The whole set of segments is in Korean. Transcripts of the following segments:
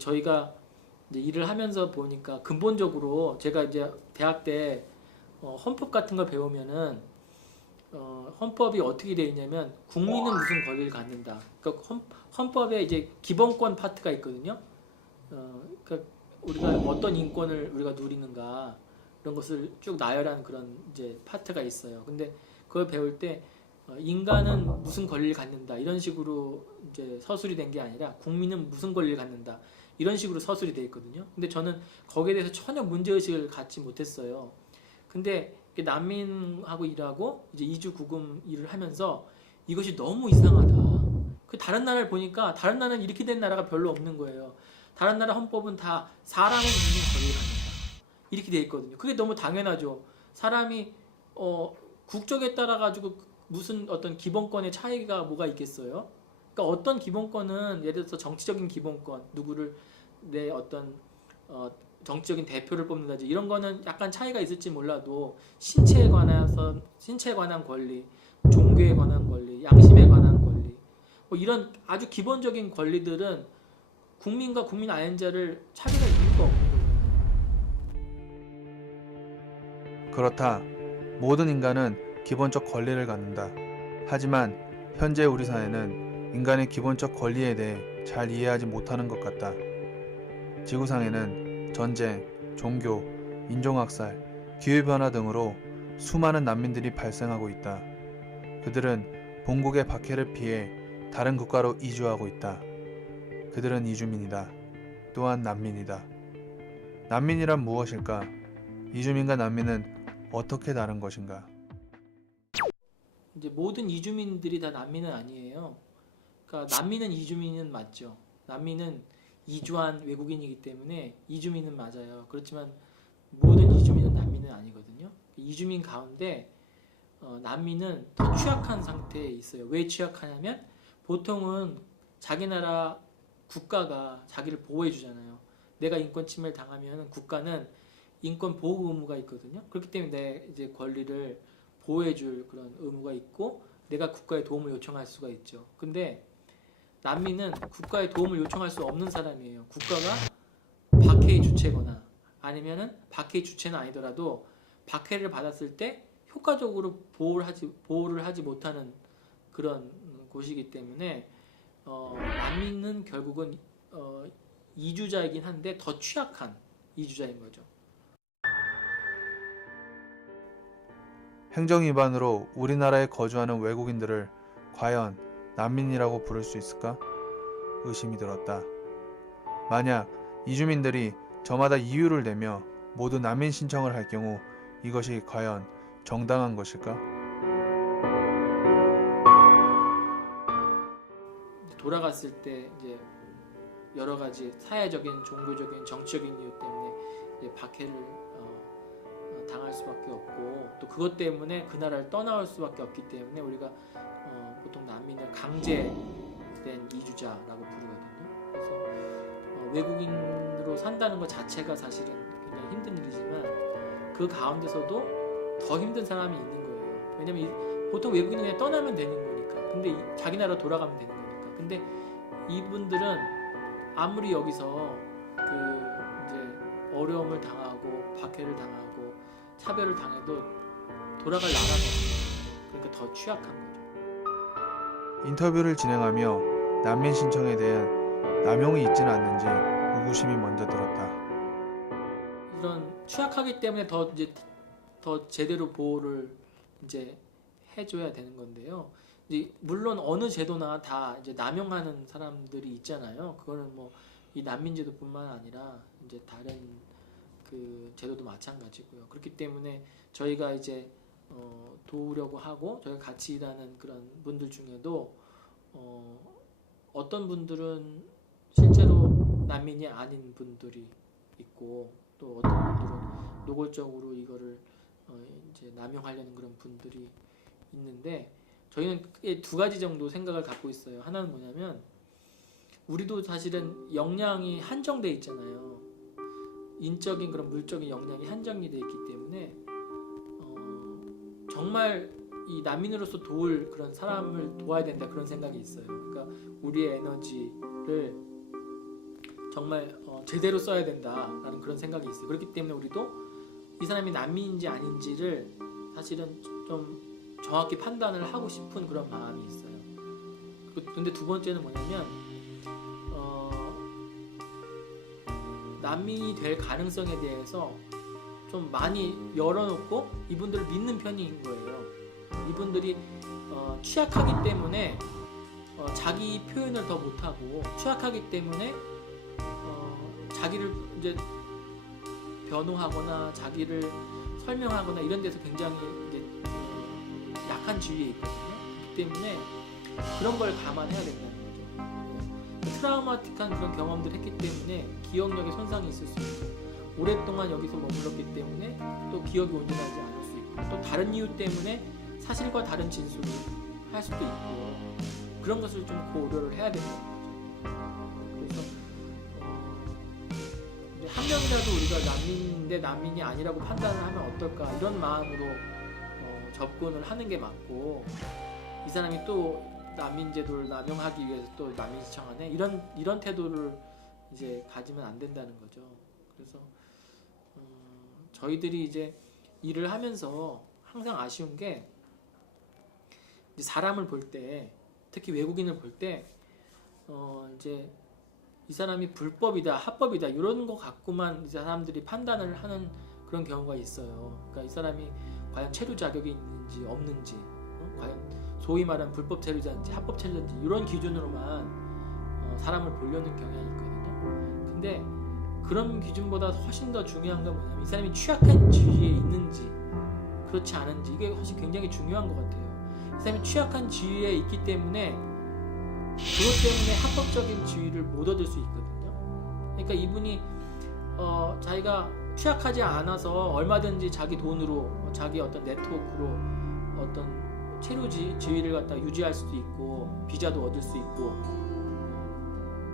저희가 이제 일을 하면서 보니까 근본적으로 제가 이제 대학 때 헌법 같은 걸 배우면은 헌법이 어떻게 되어 있냐면 국민은 무슨 권리를 갖는다. 그러니까 헌법에 이제 기본권 파트가 있거든요. 그러니까 우리가 어떤 인권을 우리가 누리는가 이런 것을 쭉 나열한 그런 이제 파트가 있어요. 근데 그걸 배울 때 인간은 무슨 권리를 갖는다 이런 식으로 이제 서술이 된 게 아니라 국민은 무슨 권리를 갖는다 이런 식으로 서술이 돼 있거든요. 근데 저는 거기에 대해서 전혀 문제의식을 갖지 못했어요. 근데 난민하고 일하고 이제 이주 구금 일을 하면서 이것이 너무 이상하다. 그 다른 나라를 보니까 다른 나라는 이렇게 된 나라가 별로 없는 거예요. 다른 나라 헌법은 다 사람은 무슨 권리를 갖는다 이렇게 돼 있거든요. 그게 너무 당연하죠. 사람이 국적에 따라 가지고 무슨 어떤 기본권의 차이가 뭐가 있겠어요? 그러니까 어떤 기본권은 예를 들어서 정치적인 기본권, 누구를 내 어떤 정치적인 대표를 뽑는다든지 이런 거는 약간 차이가 있을지 몰라도 신체에 관한 권리, 종교에 관한 권리, 양심에 관한 권리, 뭐 이런 아주 기본적인 권리들은 국민과 국민 아닌 자를 차별할 이유가 없는 거죠. 그렇다. 모든 인간은 기본적 권리를 갖는다. 하지만 현재 우리 사회는 인간의 기본적 권리에 대해 잘 이해하지 못하는 것 같다. 지구상에는 전쟁, 종교, 인종학살, 기후변화 등으로 수많은 난민들이 발생하고 있다. 그들은 본국의 박해를 피해 다른 국가로 이주하고 있다. 그들은 이주민이다. 또한 난민이다. 난민이란 무엇일까? 이주민과 난민은 어떻게 다른 것인가? 이제 모든 이주민들이 다 난민은 아니에요. 그러니까 난민은 이주민은 맞죠. 난민은 이주한 외국인이기 때문에 이주민은 맞아요. 그렇지만 모든 이주민은 난민은 아니거든요. 이주민 가운데 난민은 더 취약한 상태에 있어요. 왜 취약하냐면 보통은 자기 나라 국가가 자기를 보호해 주잖아요. 내가 인권 침해를 당하면 국가는 인권 보호 의무가 있거든요. 그렇기 때문에 내 이제 권리를 보호해 줄 그런 의무가 있고 내가 국가의 도움을 요청할 수가 있죠. 근데 난민은 국가의 도움을 요청할 수 없는 사람이에요. 국가가 박해의 주체거나 아니면은 박해의 주체는 아니더라도 박해를 받았을 때 효과적으로 보호를 하지 못하는 그런 곳이기 때문에 난민은 결국은 이주자이긴 한데 더 취약한 이주자인 거죠. 행정 위반으로 우리나라에 거주하는 외국인들을 과연 난민이라고 부를 수 있을까? 의심이 들었다. 만약 이주민들이 저마다 이유를 내며 모두 난민 신청을 할 경우 이것이 과연 정당한 것일까? 돌아갔을 때 이제 여러 가지 사회적인, 종교적인, 정치적인 이유 때문에 이제 박해를 당할 수밖에 없고 또 그것 때문에 그 나라를 떠나올 수밖에 없기 때문에 우리가 보통 난민을 강제된 이주자라고 부르거든요. 그래서 외국인으로 산다는 것 자체가 사실은 굉장히 힘든 일이지만 그 가운데서도 더 힘든 사람이 있는 거예요. 왜냐면 보통 외국인은 그냥 떠나면 되는 거니까. 근데 자기 나라 돌아가면 되는 거니까. 근데 이분들은 아무리 여기서 이제 어려움을 당하고 박해를 당하고 차별을 당해도 돌아갈 나라가 없어요. 그러니까 더 취약한 거죠. 인터뷰를 진행하며 난민 신청에 대한 남용이 있지는 않는지 의구심이 먼저 들었다. 이런 취약하기 때문에 더 제대로 보호를 이제 해줘야 되는 건데요. 이제 물론 어느 제도나 다 이제 남용하는 사람들이 있잖아요. 그거는 뭐 이 난민제도뿐만 아니라 이제 다른 그 제도도 마찬가지고요. 그렇기 때문에 저희가 이제 도우려고 하고 저희가 같이 일하는 그런 분들 중에도 어떤 분들은 실제로 난민이 아닌 분들이 있고 또 어떤 분들은 노골적으로 이거를 이제 남용하려는 그런 분들이 있는데 저희는 두 가지 정도 생각을 갖고 있어요. 하나는 뭐냐면 우리도 사실은 역량이 한정돼 있잖아요. 인적인 그런 물적인 역량이 한정이 돼 있기 때문에 정말 이 난민으로서 도울 그런 사람을 도와야 된다 그런 생각이 있어요. 그러니까 우리의 에너지를 정말 제대로 써야 된다라는 그런 생각이 있어요. 그렇기 때문에 우리도 이 사람이 난민인지 아닌지를 사실은 좀 정확히 판단을 하고 싶은 그런 마음이 있어요. 근데 두 번째는 뭐냐면 난민이 될 가능성에 대해서 좀 많이 열어놓고 이분들을 믿는 편인 거예요. 이분들이 취약하기 때문에 자기 표현을 더 못하고 취약하기 때문에 자기를 이제 변호하거나 자기를 설명하거나 이런 데서 굉장히 이제 약한 지위에 있거든요. 그렇기 때문에 그런 걸 감안해야 된다는 거죠. 트라우마틱한 그런 경험들을 했기 때문에 기억력에 손상이 있을 수 있고 오랫동안 여기서 머물렀기 때문에 또 기억이 온전하지 않을 수 있고 또 다른 이유 때문에 사실과 다른 진술을 할 수도 있고 그런 것을 좀 고려를 해야 된다는 거죠. 그래서 한 명이라도 우리가 난민인데 난민이 아니라고 판단을 하면 어떨까 이런 마음으로 접근을 하는 게 맞고 이 사람이 또 난민 제도를 남용하기 위해서 또 난민 신청하네 이런 태도를 이제 가지면 안 된다는 거죠. 그래서 저희들이 이제 일을 하면서 항상 아쉬운 게 이제 사람을 볼 때 특히 외국인을 볼 때 이제 이 사람이 불법이다, 합법이다 이런 거 갖고만 이제 사람들이 판단을 하는 그런 경우가 있어요. 그러니까 이 사람이 과연 체류 자격이 있는지 없는지, 과연 소위 말하는 불법 체류자인지 합법 체류자인지 이런 기준으로만 사람을 보려는 경향이 있거든요. 근데 그런 기준보다 훨씬 더 중요한 건 뭐냐면 이 사람이 취약한 지위에 있는지 그렇지 않은지 이게 훨씬 굉장히 중요한 것 같아요. 이 사람이 취약한 지위에 있기 때문에 그것 때문에 합법적인 지위를 못 얻을 수 있거든요. 그러니까 이분이 자기가 취약하지 않아서 얼마든지 자기 돈으로 자기 어떤 네트워크로 어떤 체류 지위를 갖다 유지할 수도 있고 비자도 얻을 수 있고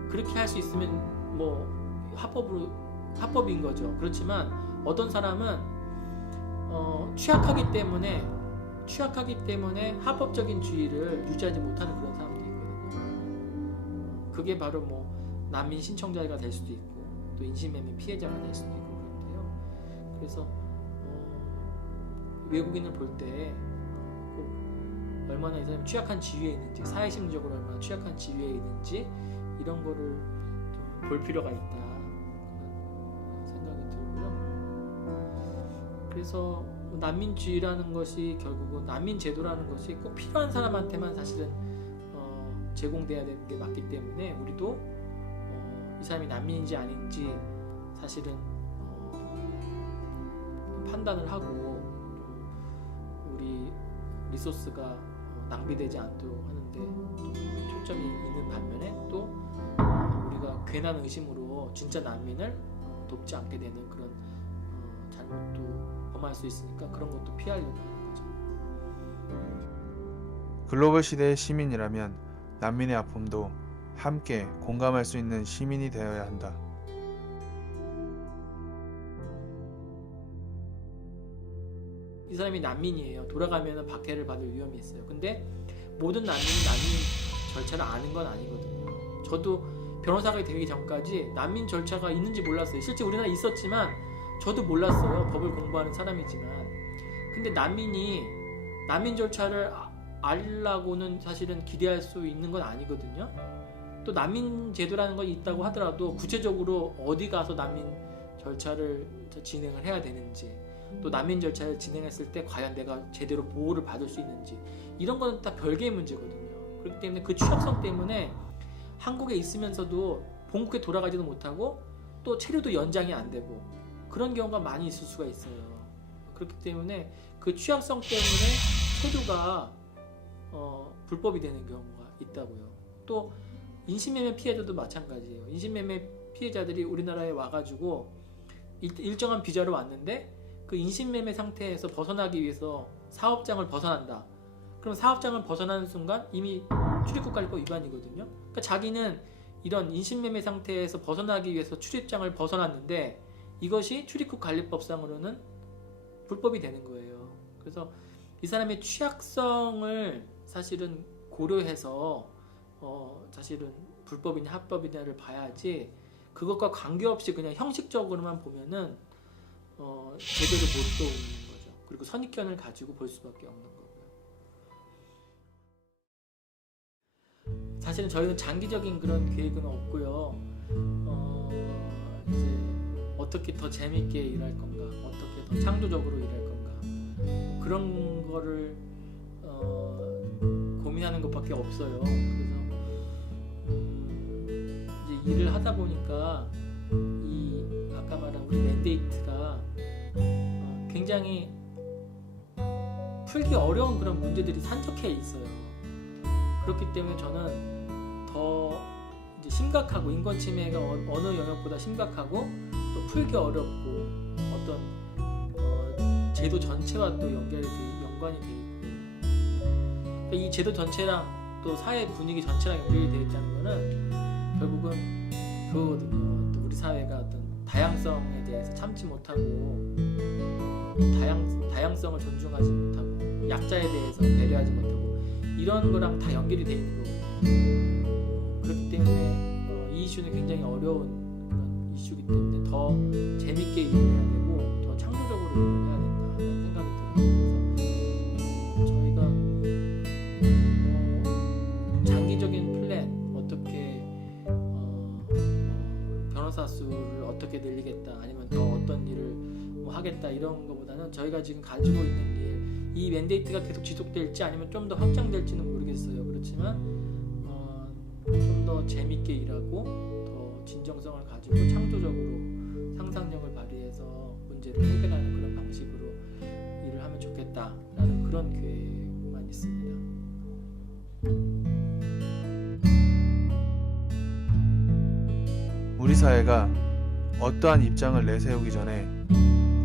그렇게 할 수 있으면 뭐 합법인 거죠. 그렇지만 어떤 사람은 취약하기 때문에 합법적인 지위를 유지하지 못하는 그런 사람들이 있거든요. 그게 바로 뭐 난민 신청자가 될 수도 있고 또 인신매매 피해자가 될 수도 있고 그런데요. 그래서 외국인을 볼 때 꼭 얼마나 이 사람이 취약한 지위에 있는지 사회심리적으로 얼마나 취약한 지위에 있는지 이런 거를 좀 볼 필요가 있다 그런 생각이 들고요. 그래서 난민주의라는 것이 결국은 난민제도라는 것이 꼭 필요한 사람한테만 사실은 제공돼야 되는 게 맞기 때문에 우리도 이 사람이 난민인지 아닌지 사실은 판단을 하고 우리 리소스가 낭비되지 않도록 하는데 초점이 있는 반면에 또 우리가 괜한 의심으로 진짜 난민을 돕지 않게 되는 그런 잘못도 범할 수 있으니까 그런 것도 피하려고 하는 거죠. 글로벌 시대의 시민이라면 난민의 아픔도 함께 공감할 수 있는 시민이 되어야 한다. 이 사람이 난민이에요. 돌아가면 박해를 받을 위험이 있어요. 근데 모든 난민이 난민 절차를 아는 건 아니거든요. 저도 변호사가 되기 전까지 난민 절차가 있는지 몰랐어요. 실제 우리나라에 있었지만 저도 몰랐어요. 법을 공부하는 사람이지만. 근데 난민 절차를 알라고는 사실은 기대할 수 있는 건 아니거든요. 또 난민 제도라는 건 있다고 하더라도 구체적으로 어디 가서 난민 절차를 진행을 해야 되는지 또 난민 절차를 진행했을 때 과연 내가 제대로 보호를 받을 수 있는지 이런 건 다 별개의 문제거든요. 그렇기 때문에 그 취약성 때문에 한국에 있으면서도 본국에 돌아가지도 못하고 또 체류도 연장이 안 되고 그런 경우가 많이 있을 수가 있어요. 그렇기 때문에 그 취약성 때문에 체류가 불법이 되는 경우가 있다고요. 또 인신매매 피해자도 마찬가지예요. 인신매매 피해자들이 우리나라에 와가지고 일정한 비자로 왔는데 그 인신매매 상태에서 벗어나기 위해서 사업장을 벗어난다. 그럼 사업장을 벗어나는 순간 이미 출입국관리법 위반이거든요. 그러니까 자기는 이런 인신매매 상태에서 벗어나기 위해서 출입장을 벗어났는데 이것이 출입국관리법상으로는 불법이 되는 거예요. 그래서 이 사람의 취약성을 사실은 고려해서 사실은 불법이냐 합법이냐를 봐야지 그것과 관계없이 그냥 형식적으로만 보면은 제대로 못 도우는 거죠. 그리고 선입견을 가지고 볼 수밖에 없는 거고요. 사실은 저희는 장기적인 그런 계획은 없고요. 이제 어떻게 더 재밌게 일할 건가, 어떻게 더 창조적으로 일할 건가, 그런 거를 고민하는 것밖에 없어요. 그래서 이제 일을 하다 보니까 이 아까 말한 우리 맨데이트가 굉장히 풀기 어려운 그런 문제들이 산적해 있어요. 그렇기 때문에 저는 더 이제 심각하고 인권 침해가 어느 영역보다 심각하고 또 풀기 어렵고 어떤 제도 전체와 또 연관이 돼 있고, 그러니까 이 제도 전체랑 또 사회 분위기 전체랑 연결이 되어 있다는 거는 결국은 그거거든요. 또 우리 사회가 어떤 다양성에 대해서 참지 못하고 다양성을 존중하지 못하고 약자에 대해서 배려하지 못하고 이런 거랑 다 연결이 되어 있는 거거든요. 그렇기 때문에 이 이슈는 굉장히 어려운 그런 이슈이기 때문에 더 재밌게 일을 해야 되고 더 창조적으로 일을 해야 된다는 생각이 들어요. 그래서 저희가 장기적인 플랜, 어떻게 변호사 수를 어떻게 늘리겠다, 아니면 더 어떤 일을 하겠다, 이런 것보다는 저희가 지금 가지고 있는 일, 이 맨데이트가 계속 지속될지 아니면 좀 더 확장될지는 모르겠어요. 그렇지만 좀 더 재밌게 일하고 더 진정성을 가지고 창조적으로 상상력을 발휘해서 문제를 해결하는 그런 방식으로 일을 하면 좋겠다라는 그런 계획만 있습니다. 우리 사회가 어떠한 입장을 내세우기 전에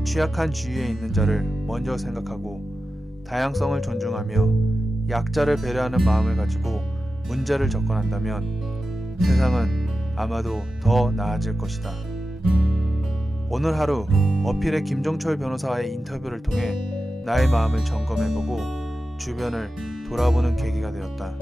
취약한 지위에 있는 자를 먼저 생각하고 다양성을 존중하며 약자를 배려하는 마음을 가지고 문제를 접근한다면 세상은 아마도 더 나아질 것이다. 오늘 하루 어필의 김종철 변호사와의 인터뷰를 통해 나의 마음을 점검해보고 주변을 돌아보는 계기가 되었다.